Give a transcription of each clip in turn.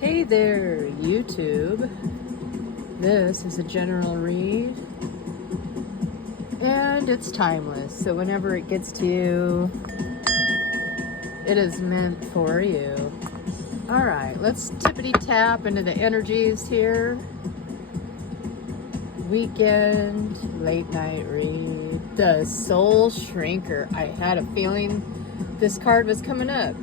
Hey there, YouTube. This is a general read, and it's timeless. So whenever it gets to you, it is meant for you. All right, let's tippity tap into the energies here. Weekend, late night read. The Soul Shrinker. I had a feeling this card was coming up.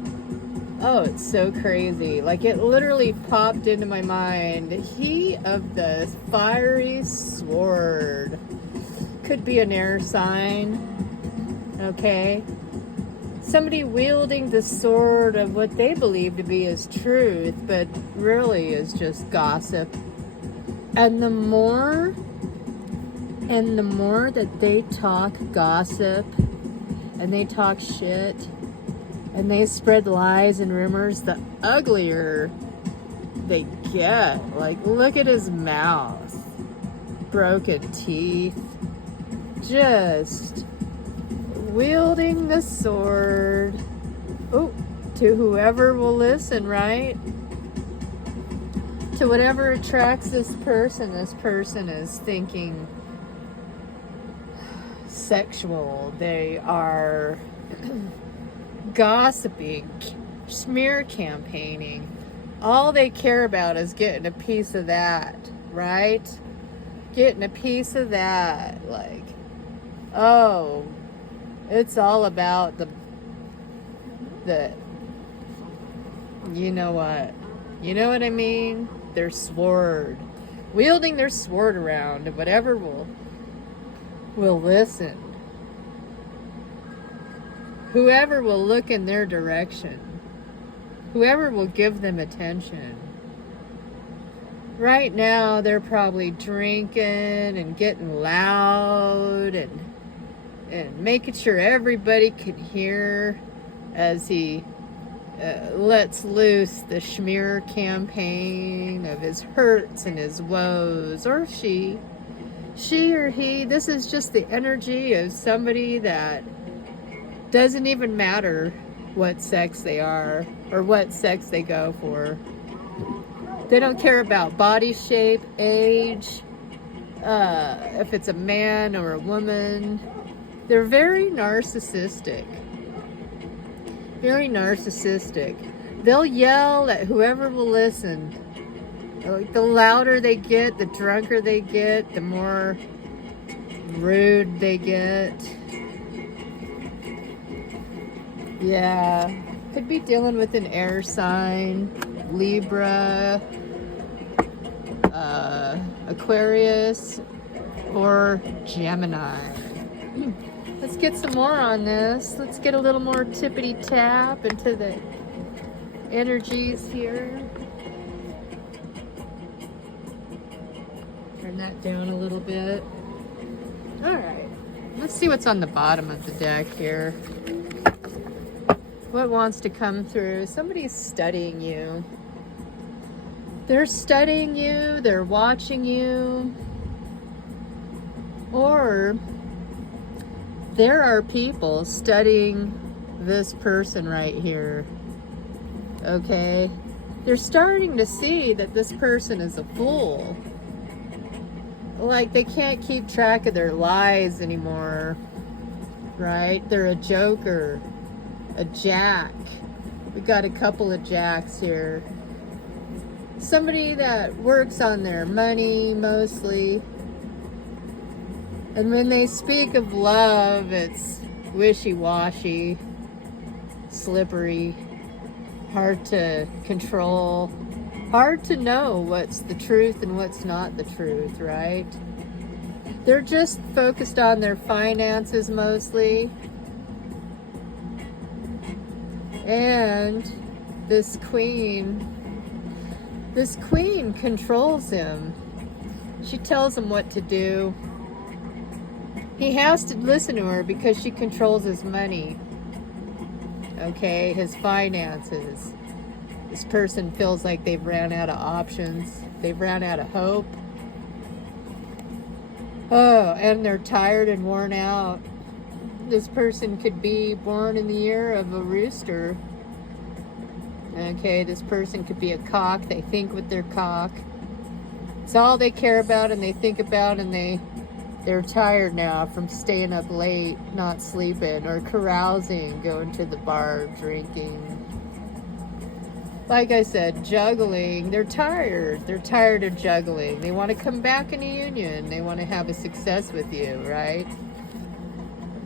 Oh, it's so crazy. Like, it literally popped into my mind. He of the fiery sword. Could be an air sign. Okay? Somebody wielding the sword of what they believe to be as truth, but really is just gossip. And the more that they talk gossip and they talk shit, and they spread lies and rumors, the uglier they get. Like, look at his mouth. Broken teeth. Just wielding the sword. Oh, to whoever will listen, right? To whatever attracts this person is thinking sexual. They are gossiping, smear campaigning. All they care about is getting a piece of that, right? Getting a piece of that. Like, oh, it's all about the you know what? You know what I mean? Their sword. Wielding their sword around, and whatever will listen. Whoever will look in their direction, whoever will give them attention. Right now, they're probably drinking and getting loud and making sure everybody can hear as he lets loose the smear campaign of his hurts and his woes, or she or he. This is just the energy of somebody that doesn't even matter what sex they are or what sex they go for. They don't care about body shape, age, if it's a man or a woman. They're very narcissistic. Very narcissistic. They'll yell at whoever will listen. Like, the louder they get, the drunker they get, the more rude they get. Yeah, could be dealing with an air sign, Libra, Aquarius, or Gemini. Let's get some more on this. Let's get a little more tippity tap into the energies here. Turn that down a little bit. All right, let's see what's on the bottom of the deck here. What wants to come through? Somebody's studying you. They're studying you, they're watching you. Or there are people studying this person right here. Okay? They're starting to see that this person is a fool. Like, they can't keep track of their lies anymore. Right? They're a joker. A jack. We got a couple of jacks here. Somebody that works on their money mostly. And when they speak of love, it's wishy-washy, slippery, hard to control, hard to know what's the truth and what's not the truth, right? They're just focused on their finances mostly. And this queen controls him. She tells him what to do. He has to listen to her because she controls his money. Okay, his finances. This person feels like they've ran out of options. They've ran out of hope. Oh, and they're tired and worn out. This person could be born in the year of a rooster. Okay, this person could be a cock. They think with their cock. It's all they care about and they think about, and they're tired now from staying up late, not sleeping, or carousing, going to the bar, drinking. Like I said, juggling. They're tired. They're tired of juggling. They want to come back in a union. They want to have a success with you, right?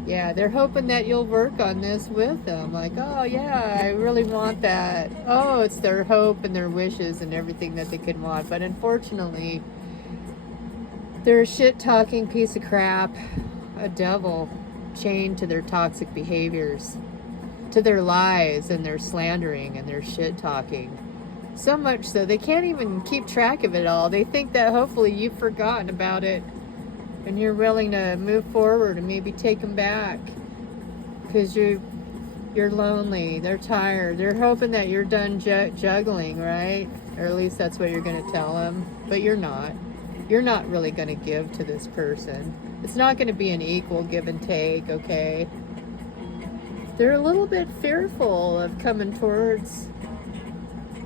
Yeah, they're hoping that you'll work on this with them. Like, oh yeah, I really want that. Oh, it's their hope and their wishes and everything that they could want. But unfortunately, they're a shit-talking piece of crap, a devil chained to their toxic behaviors, to their lies and their slandering and their shit-talking. So much so they can't even keep track of it all. They think that hopefully you've forgotten about it and you're willing to move forward and maybe take them back because you're lonely. They're tired. They're hoping that you're done juggling, right? Or at least that's what you're going to tell them. But you're not. You're not really going to give to this person. It's not going to be an equal give and take, okay? They're a little bit fearful of coming towards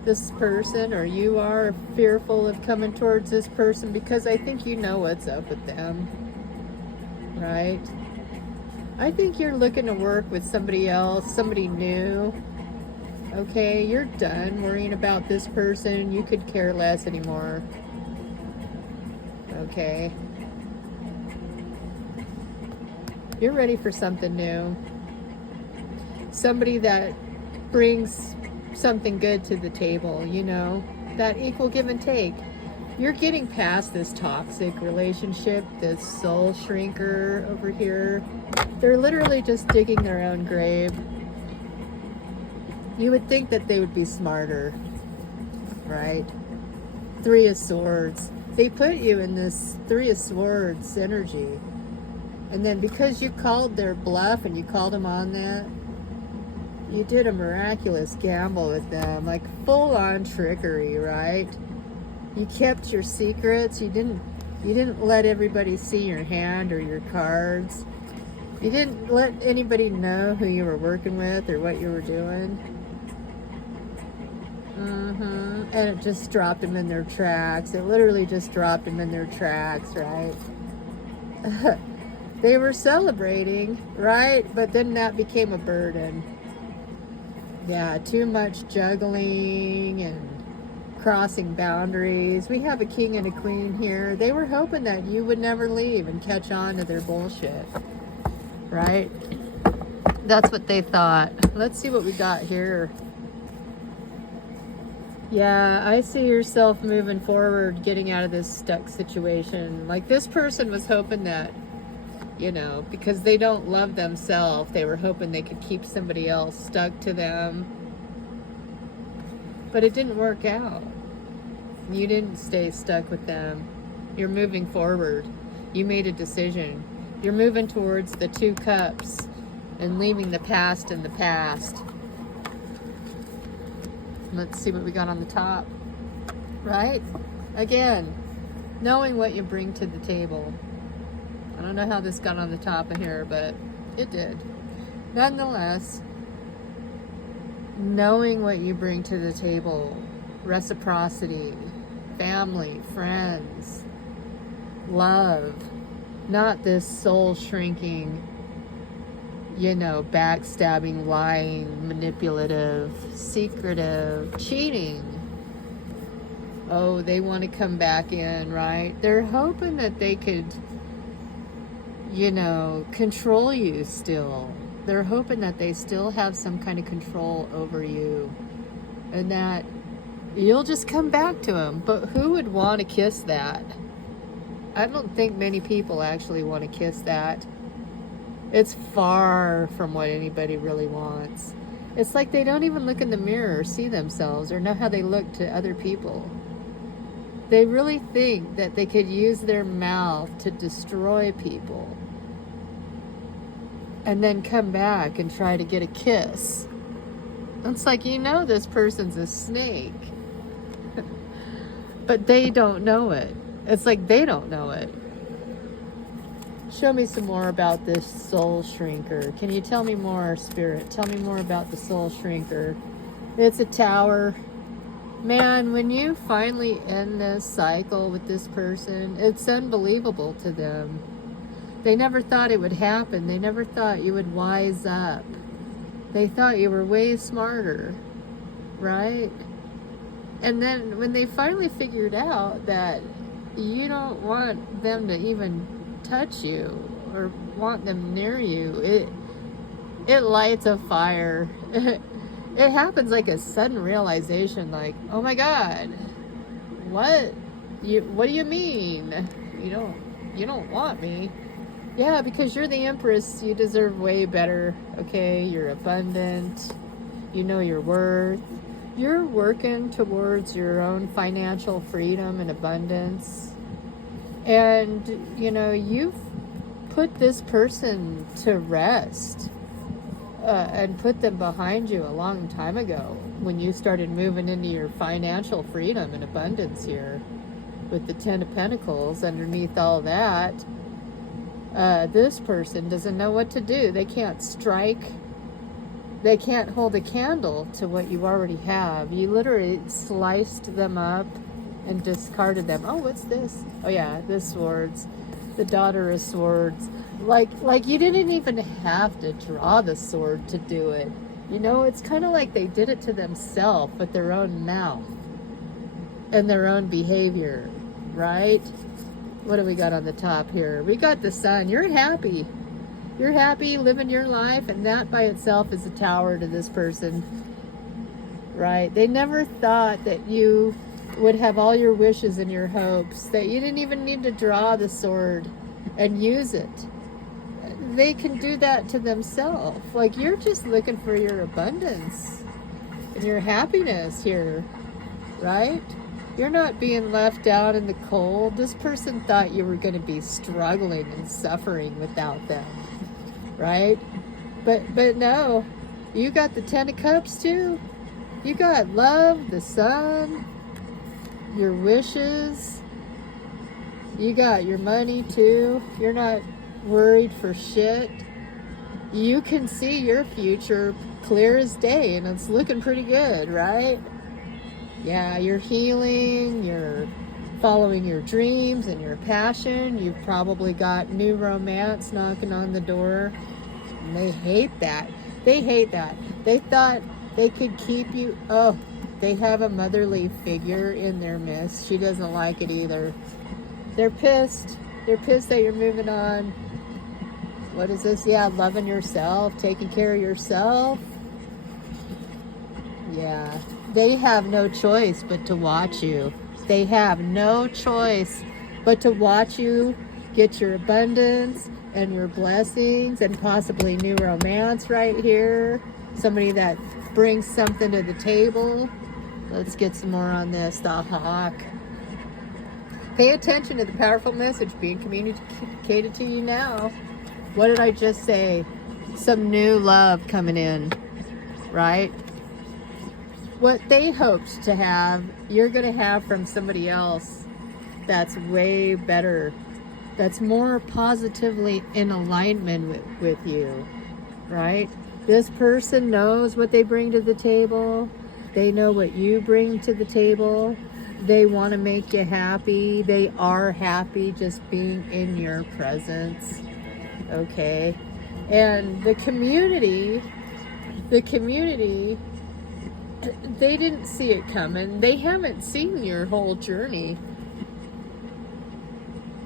this person, or you are fearful of coming towards this person because I think you know what's up with them, right? I think you're looking to work with somebody else, somebody new, okay? You're done worrying about this person. You could care less anymore, okay? You're ready for something new. Somebody that brings something good to the table, you know, that equal give and take. You're getting past this toxic relationship, this soul shrinker over here. They're literally just digging their own grave. You would think that they would be smarter, right? Three of Swords. They put you in this Three of Swords energy. And then because you called their bluff and you called them on that, you did a miraculous gamble with them, like full-on trickery, right? You kept your secrets. You didn't let everybody see your hand or your cards. You didn't let anybody know who you were working with or what you were doing. And it just dropped them in their tracks. It literally just dropped them in their tracks, right? They were celebrating, right? But then that became a burden. Yeah, too much juggling and crossing boundaries. We have a king and a queen here. They were hoping that you would never leave and catch on to their bullshit, right? That's what they thought. Let's see what we got here. Yeah, I see yourself moving forward, getting out of this stuck situation. Like this person was hoping that, you know, because they don't love themselves, they were hoping they could keep somebody else stuck to them. But it didn't work out. You didn't stay stuck with them. You're moving forward. You made a decision. You're moving towards the 2 cups and leaving the past in the past. Let's see what we got on the top. Right? Again, knowing what you bring to the table. I don't know how this got on the top of here, but it did. Nonetheless, knowing what you bring to the table, reciprocity, family, friends, love, not this soul shrinking, you know, backstabbing, lying, manipulative, secretive, cheating. Oh, they want to come back in, right? They're hoping that they could, you know, control you still. They're hoping that they still have some kind of control over you and that you'll just come back to them. But who would want to kiss that? I don't think many people actually want to kiss that. It's far from what anybody really wants. It's like they don't even look in the mirror or see themselves or know how they look to other people. They really think that they could use their mouth to destroy people and then come back and try to get a kiss. It's like, you know, this person's a snake, but they don't know it. It's like they don't know it. Show me some more about this soul shrinker. Can you tell me more, Spirit? Tell me more about the soul shrinker. It's a tower. Man, when you finally end this cycle with this person, it's unbelievable to them. They never thought it would happen. They never thought you would wise up. They thought you were way smarter, right? And then when they finally figured out that you don't want them to even touch you or want them near you, it lights a fire. It happens like a sudden realization, like, oh my God, what do you mean? You don't want me? Yeah, because you're the Empress. You deserve way better. Okay, you're abundant. You know your worth. You're working towards your own financial freedom and abundance. And, you've put this person to rest and put them behind you a long time ago when you started moving into your financial freedom and abundance here with the Ten of Pentacles underneath all that. This person doesn't know what to do. They can't strike. They can't hold a candle to what you already have. You literally sliced them up and discarded them. Oh, what's this? Oh yeah, this swords. The Daughter of Swords. Like you didn't even have to draw the sword to do it. It's kind of like they did it to themselves with their own mouth and their own behavior, right? What do we got on the top here? We got the Sun. You're happy. You're happy living your life, and that by itself is a tower to this person, right? They never thought that you would have all your wishes and your hopes, that you didn't even need to draw the sword and use it. They can do that to themselves. Like, you're just looking for your abundance and your happiness here, right? You're not being left out in the cold. This person thought you were going to be struggling and suffering without them, right? But no, you got the Ten of Cups too. You got love, the Sun, your wishes. You got your money too. You're not worried for shit. You can see your future clear as day, and it's looking pretty good, right? Yeah, you're healing, you're following your dreams and your passion. You've probably got new romance knocking on the door. And they hate that. They hate that. They thought they could keep you. Oh, they have a motherly figure in their midst. She doesn't like it either. They're pissed. They're pissed that you're moving on. What is this? Yeah, loving yourself, taking care of yourself. Yeah, they have no choice but to watch you. They have no choice but to watch you get your abundance and your blessings and possibly new romance right here. Somebody that brings something to the table. Let's get some more on this. The Hawk. Pay attention to the powerful message being communicated to you now. What did I just say? Some new love coming in, right? What they hoped to have, you're going to have from somebody else that's way better, that's more positively in alignment with you, right? This person knows what they bring to the table. They know what you bring to the table. They want to make you happy. They are happy just being in your presence. Okay, and the community, they didn't see it coming. They haven't seen your whole journey.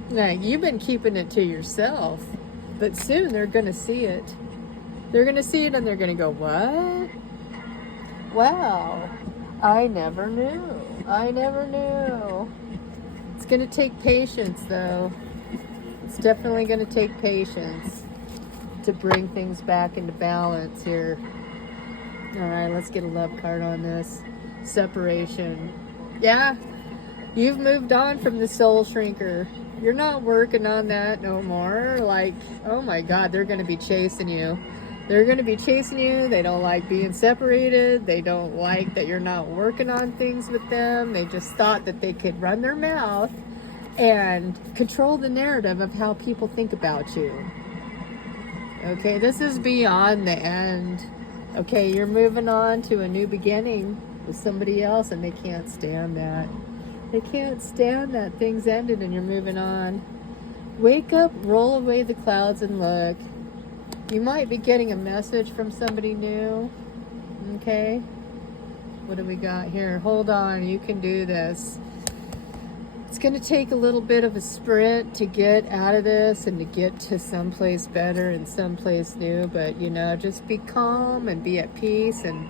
Now, you've been keeping it to yourself, but soon they're going to see it. They're going to see it and they're going to go, what? Wow, I never knew. I never knew. It's going to take patience, though. It's definitely going to take patience to bring things back into balance here. All right, let's get a love card on this. Separation. Yeah, you've moved on from the soul shrinker. You're not working on that no more. Like, oh my God, they're going to be chasing you. They're going to be chasing you. They don't like being separated. They don't like that you're not working on things with them. They just thought that they could run their mouth and control the narrative of how people think about you. Okay, this is beyond the end Okay, you're moving on to a new beginning with somebody else, and they can't stand that. They can't stand that things ended and you're moving on. Wake up, roll away the clouds, and look. You might be getting a message from somebody new. Okay? What do we got here? Hold on, you can do this. It's going to take a little bit of a sprint to get out of this and to get to someplace better and someplace new, but you know, just be calm and be at peace, and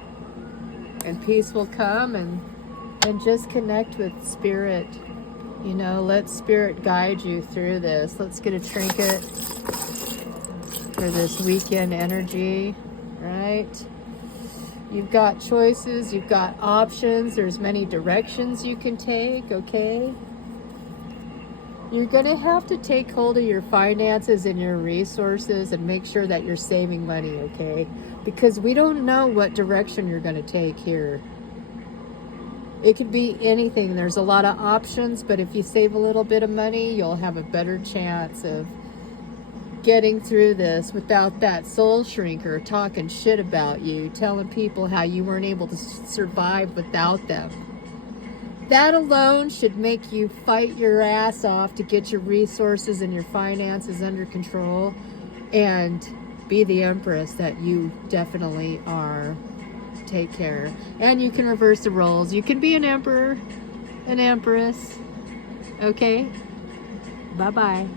peace will come, and just connect with spirit. You know, let spirit guide you through this. Let's get a trinket for this weekend energy, right? You've got choices, you've got options, there's many directions you can take, okay? You're gonna have to take hold of your finances and your resources and make sure that you're saving money, okay? Because we don't know what direction you're gonna take here. It could be anything. There's a lot of options, but if you save a little bit of money, you'll have a better chance of getting through this without that soul shrinker talking shit about you, telling people how you weren't able to survive without them. That alone should make you fight your ass off to get your resources and your finances under control and be the empress that you definitely are. Take care. And you can reverse the roles. You can be an emperor, an empress. Okay? Bye-bye.